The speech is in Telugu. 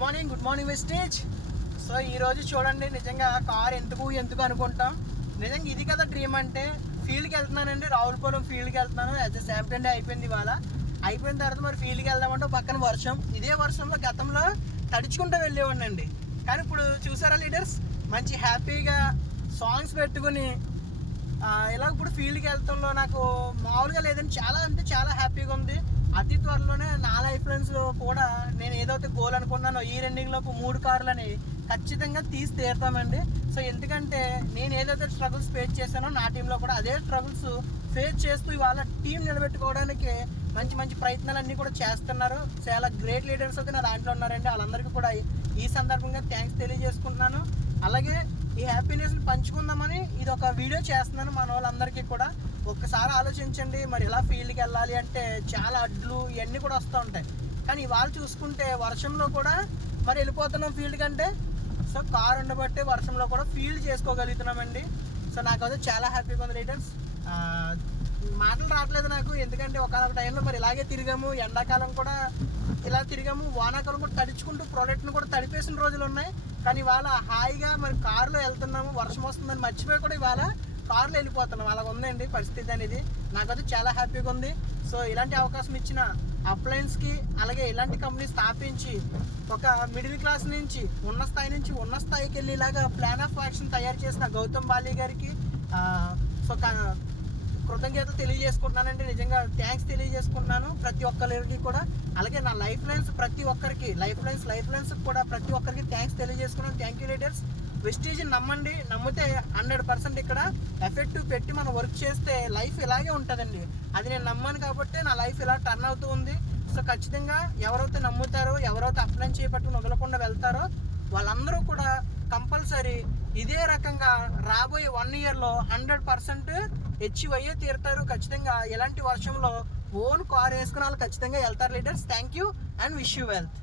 Good morning wastage. సో ఈరోజు చూడండి, నిజంగా కార్ ఎందుకు అనుకుంటాం. నిజంగా ఇది కదా డ్రీమ్ అంటే. ఫీల్డ్కి వెళ్తున్నానండి, రావులపాలెం ఫీల్డ్కి వెళ్తున్నాను. యాజ్ ఎ శాంపిల్ డే అయిపోయింది ఇవాళ. అయిపోయిన తర్వాత మరి ఫీల్డ్కి వెళ్దామంటే పక్కన వర్షం. ఇదే వర్షంలో గతంలో తడుచుకుంటూ వెళ్ళేవాడినండి. కానీ ఇప్పుడు చూసారా లీడర్స్, మంచి హ్యాపీగా సాంగ్స్ పెట్టుకుని ఇలా ఇప్పుడు ఫీల్డ్కి వెళ్తాంలో నాకు మామూలుగా లేదని చాలా అంటే చాలా హ్యాపీగా ఉంది. అతి త్వరలోనే నా లైఫ్ లైన్స్లో కూడా నేను ఏదైతే గోల్ అనుకున్నానో ఈ రెండింగ్లోపు 3 కార్లని ఖచ్చితంగా తీసి తీరుతామండి. సో ఎందుకంటే నేను ఏదైతే స్ట్రగుల్స్ ఫేస్ చేశానో నా టీంలో కూడా అదే స్ట్రగుల్స్ ఫేస్ చేస్తూ ఇవాళ టీం నిలబెట్టుకోవడానికి మంచి ప్రయత్నాలన్నీ కూడా చేస్తున్నారు. చాలా గ్రేట్ లీడర్స్ అయితే నా దాంట్లో ఉన్నారండి. వాళ్ళందరికీ కూడా ఈ సందర్భంగా థ్యాంక్స్ తెలియజేసుకుంటున్నాను. అలాగే ఈ హ్యాపీనెస్ని పంచుకుందామని ఇది ఒక వీడియో చేస్తున్నాను మన వాళ్ళందరికీ కూడా. ఒక్కసారి ఆలోచించండి, మరి ఎలా ఫీల్డ్కి వెళ్ళాలి అంటే చాలా అడ్లు ఇవన్నీ కూడా వస్తూ ఉంటాయి. కానీ ఇవాళ చూసుకుంటే వర్షంలో కూడా మరి వెళ్ళిపోతున్నాం ఫీల్డ్ కంటే. సో కార్ ఉండబట్టే వర్షంలో కూడా ఫీల్డ్ చేసుకోగలుగుతున్నామండి. సో నాకైతే చాలా హ్యాపీగా ఉంది లీడర్స్. మాటలు రావట్లేదు నాకు, ఎందుకంటే ఒకనొక టైంలో మరి ఇలాగే తిరిగాము. ఎండాకాలం కూడా ఇలా తిరిగాము, వానాకాలం కూడా తడుచుకుంటూ ప్రోడక్ట్ని కూడా తడిపేసిన రోజులు ఉన్నాయి. కానీ ఇవాళ హాయిగా మరి కారులో వెళ్తున్నాము, వర్షం వస్తుందని మర్చిపోయి కూడా ఇవాళ కారులో వెళ్ళిపోతున్నాం. అలా ఉందండి పరిస్థితి అనేది. నాకైతే చాలా హ్యాపీగా ఉంది. సో ఇలాంటి అవకాశం ఇచ్చిన అప్లయన్స్కి, అలాగే ఇలాంటి కంపెనీ స్థాపించి ఒక మిడిల్ క్లాస్ నుంచి ఉన్న స్థాయికి వెళ్ళేలాగా ప్లాన్ ఆఫ్ యాక్షన్ తయారు చేసిన గౌతమ్ బాలి గారికి సో కృతజ్ఞత తెలియజేసుకుంటున్నానండి. నిజంగా థ్యాంక్స్ తెలియజేసుకుంటున్నాను ప్రతి ఒక్కరికి కూడా. అలాగే నా లైఫ్ లైన్స్ ప్రతి ఒక్కరికి లైఫ్ లైన్స్ కూడా ప్రతి ఒక్కరికి థ్యాంక్స్ తెలియజేసుకున్నాను. Thank you leaders. వెస్టేజ్ని నమ్మండి, నమ్మితే 100% ఇక్కడ ఎఫెక్టివ్ పెట్టి మనం వర్క్ చేస్తే లైఫ్ ఇలాగే ఉంటుందండి. అది నేను నమ్మాను కాబట్టి నా లైఫ్ ఇలా టర్న్ అవుతూ ఉంది. సో ఖచ్చితంగా ఎవరైతే నమ్ముతారో, ఎవరైతే అప్లై చేయబట్టుకుని వదలకుండా వెళ్తారో వాళ్ళందరూ కూడా కంపల్సరీ ఇదే రకంగా రాబోయే 1 ఇయర్లో 100% అచీవ్ అయ్యే తీరుతారు. ఖచ్చితంగా ఎలాంటి వర్షంలో ఓన్ కార్ వేసుకున్న వాళ్ళు ఖచ్చితంగా వెళ్తారు leaders. Thank you and wish you wealth.